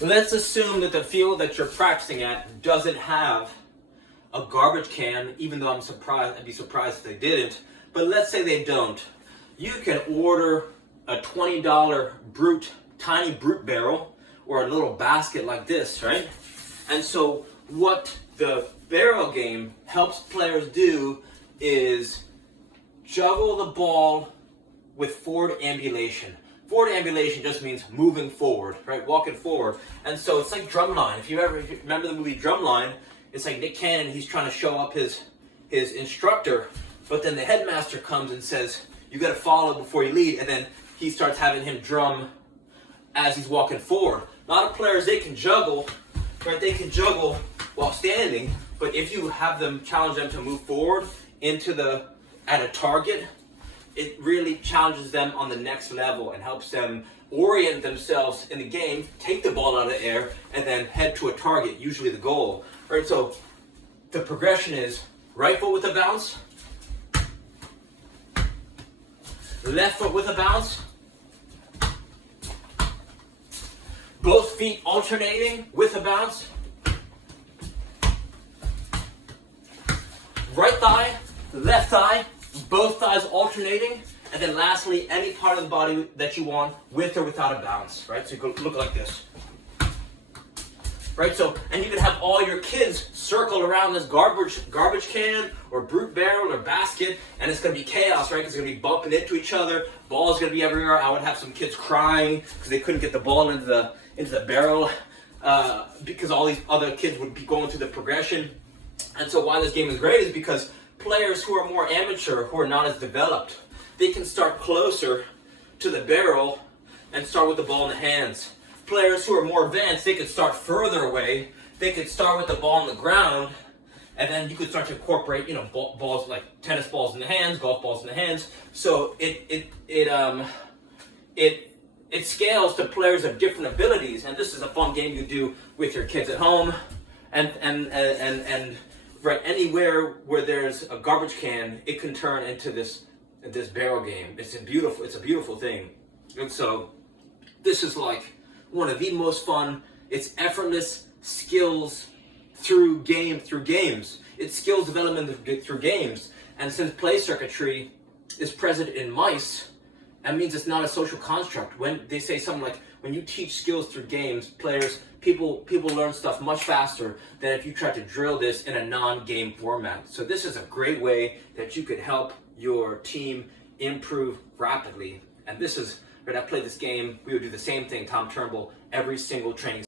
Let's assume that the field that you're practicing at doesn't have a garbage can, even though I'd be surprised if they didn't. But let's say they don't. You can order a $20 tiny brute barrel or a little basket like this, right? And so what the barrel game helps players do is juggle the ball with forward ambulation. Forward ambulation just means moving forward, right? Walking forward. And so it's like Drumline. If you remember the movie Drumline, it's like Nick Cannon, he's trying to show up his instructor, but then the headmaster comes and says, you got to follow before you lead, and then he starts having him drum as he's walking forward. A lot of players, they can juggle, right? They can juggle while standing, but if you have them, challenge them to move forward at a target, it really challenges them on the next level and helps them orient themselves in the game, take the ball out of the air, and then head to a target, usually the goal. Right, so the progression is right foot with a bounce, left foot with a bounce, both feet alternating with a bounce, right thigh, left thigh, both thighs alternating, and then lastly, any part of the body that you want with or without a bounce, right? So you could look like this. Right, so, and you can have all your kids circle around this garbage can or brute barrel or basket, and it's going to be chaos, right? It's going to be bumping into each other. Ball's going to be everywhere. I would have some kids crying because they couldn't get the ball into the barrel because all these other kids would be going through the progression. And so why this game is great is because players who are more amateur, who are not as developed, they can start closer to the barrel and start with the ball in the hands. Players who are more advanced, they could start further away. They could start with the ball on the ground, and then you could start to incorporate, balls like tennis balls in the hands, golf balls in the hands. So it scales to players of different abilities, and this is a fun game you do with your kids at home, and right anywhere where there's a garbage can, it can turn into this barrel game. It's a beautiful thing, and so this is like one of the most fun. It's effortless skills through games. It's skills development through games. And since play circuitry is present in mice, that means it's not a social construct. When they say something like, when you teach skills through games, people learn stuff much faster than if you try to drill this in a non-game format. So this is a great way that you could help your team improve rapidly. And this is, when I played this game, we would do the same thing, Tom Turnbull, every single training